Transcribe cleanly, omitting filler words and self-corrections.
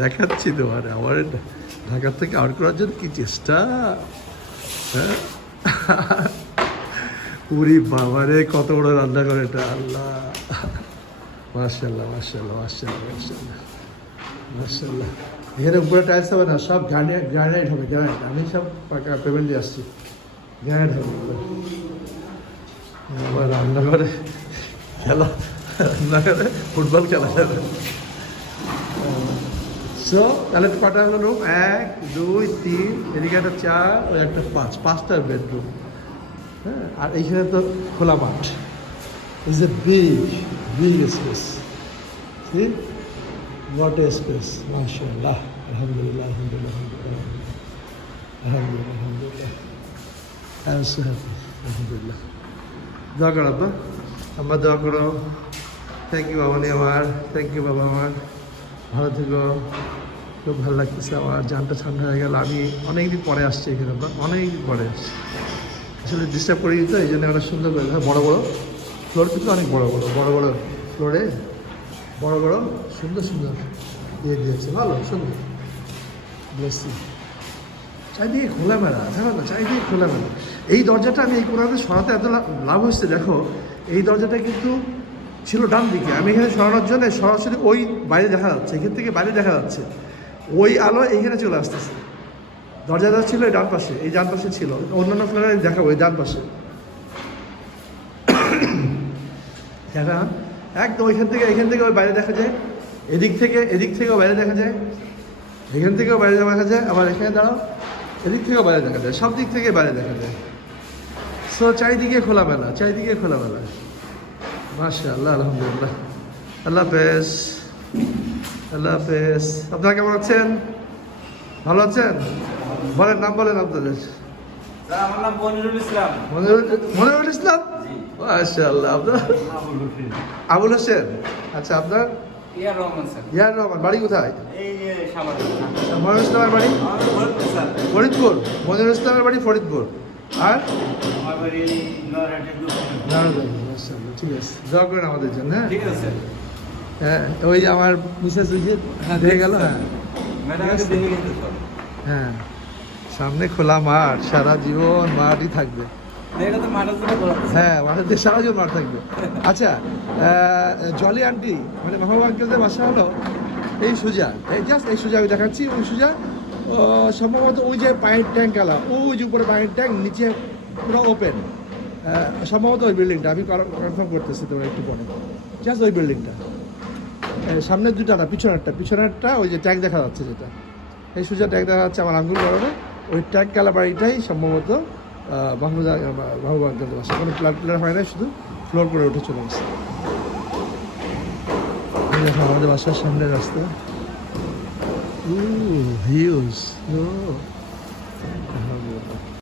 দেখাচ্ছি তোমার আমার ঢাকার থেকে আউট করার জন্য কি চেষ্টা। হ্যাঁ পুরি বাবারে কত বড় রান্না করে এটা, আল্লাহ মাশাল্লাহ মাশাল্লাহ মাশাল্লাহ মাশাল্লাহ মাশাল্লাহ। এখানে উপরে টাইলস হবে না, সব গ্রানাইট হবে, গ্রানাইট। আমি সব পেমেন্ট দিয়ে আসছি, গ্রানাইট হবে। আবার রান্নাঘরে খেলা, রান্নাঘরে ফুটবল খেলা যাবে। সো তাহলে কটা হলো রুম? 1 2 3, এদিকে একটা 4, ওই একটা 5, 5টা বেডরুম। হ্যাঁ, আর এইখানে তো খোলা মাঠ। Is a big space. See? What a space, mashallah. Alhamdulillah, alhamdulillah, alhamdulillah. Alhamdulillah, alhamdulillah. I'm so happy. Alhamdulillah. দোয়া করো আব্বা, আম্মা দোয়া করো। থ্যাংক ইউ বাবা আমার, থ্যাংক ইউ বাবা আমার, ভালো থেকো। খুব ভালো লাগতেছে আমার, জানটা ঠান্ডা হয়ে গেল। আমি অনেকদিন পরে আসছি এখানে, অনেকদিন পরে আসছি। আসলে ডিস্টার্ব করি তো, এই জন্য অনেক সুন্দর করে বড় বড় ফ্লোর, কিন্তু অনেক বড় বড় ফ্লোরে বড় বড় সুন্দর সুন্দর দিয়ে দিয়েছে, ভালো সুন্দর। ব্লেসিং। চারিদিকে খোলামেলা, দেখো না, চারিদিকে খোলামেলা। এই দরজাটা আমি এই কোনাতে সরাতে এত লাভ হচ্ছে, দেখো এই দরজাটা কিন্তু ছিল ডান দিকে, আমি এখানে সরানোর জন্য সরাসরি ওই বাইরে দেখা যাচ্ছে, এখান থেকে বাইরে দেখা যাচ্ছে, ওই আলো এইখানে চলে আসতেছে। দরজাটা ছিল এই ডান পাশে, এই ডান পাশে ছিল, অন্যান্য ফ্লোরে দেখাবো এই ডান পাশে। দেখা একদম এখান থেকে ওই বাইরে দেখা যায়, এদিক থেকেও বাইরে দেখা যায়, এখান থেকেও বাইরে দেখা যায়, আবার এখানে দাঁড়াও, এদিক থেকেও বাইরে দেখা যায়, সব দিক থেকে বাইরে দেখা যায়। সো চারিদিকে খোলামেলা, চারিদিকে খোলামেলা। মাশাআল্লাহ, আলহামদুলিল্লাহ। আল্লাহ হাফেজ, আল্লাহ হাফেজ। আপনারা কেমন আছেন? ভালো আছেন? বলেন, নাম বলেন আপনাদের। আমার নাম মনিরুল ইসলাম। মনিরুল ইসলাম, মাশাআল্লাহ। আপনার? আবুল হোসেন। আচ্ছা, আপনার? ইয়ার রহমান স্যার। ইয়ার রহমান। বাড়ি কোথায়? এই যে সামান্য। মনিরুল ইসলামের বাড়ি ফরিদপুর স্যার। ফরিদপুর। মনিরুল ইসলামের বাড়ি ফরিদপুর। আর আমার বাড়ি নরহাটে। মাশাআল্লাহ, ঠিক আছে, দোয়া করেন আমাদের জন্য। হ্যাঁ ঠিক আছে। হ্যাঁ, ওই যে আমার মিসেস ওই যে দেখে গেল। হ্যাঁ ম্যাডাম দেখে গেছে তো। হ্যাঁ, সামনে খোলা মাঠ, সারা জীবন মাঠই থাকবে। এটা তো মাঠের জন্য করা। হ্যাঁ, মাঠের সারা জীবন মাঠ থাকবে। আচ্ছা, জলি আন্টি মানে মাহবুব আঙ্কেলদের বাসা হলো এই সুজা, এই জাস্ট এই সুজা আমি দেখাচ্ছি, ওই সুজা সম্ভবত ওই যে পানির ট্যাঙ্ক আলা, ওই যে উপরে পানির ট্যাঙ্ক, নিচে পুরো ওপেন, সম্ভবত ওই বিল্ডিংটা, আমি কনফার্ম করতেছি তোমরা একটু পরে। জাস্ট ওই বিল্ডিংটা, সামনের দুটা না, পিছনেরটা ওই যে ট্যাঙ্ক দেখা যাচ্ছে, যেটা এই সুজা ট্যাঙ্ক দেখা যাচ্ছে আমার আঙ্গুল বড়, ওই ট্যাঙ্ক কালা বাড়িটাই সম্ভবত মাহমুদ আঙ্কেলের বাসা। কোনো প্লাট হয় না, শুধু ফ্লোর করে উঠে চলে গেছে। দেখো আমাদের বাসার সামনের রাস্তা, ভিউজ।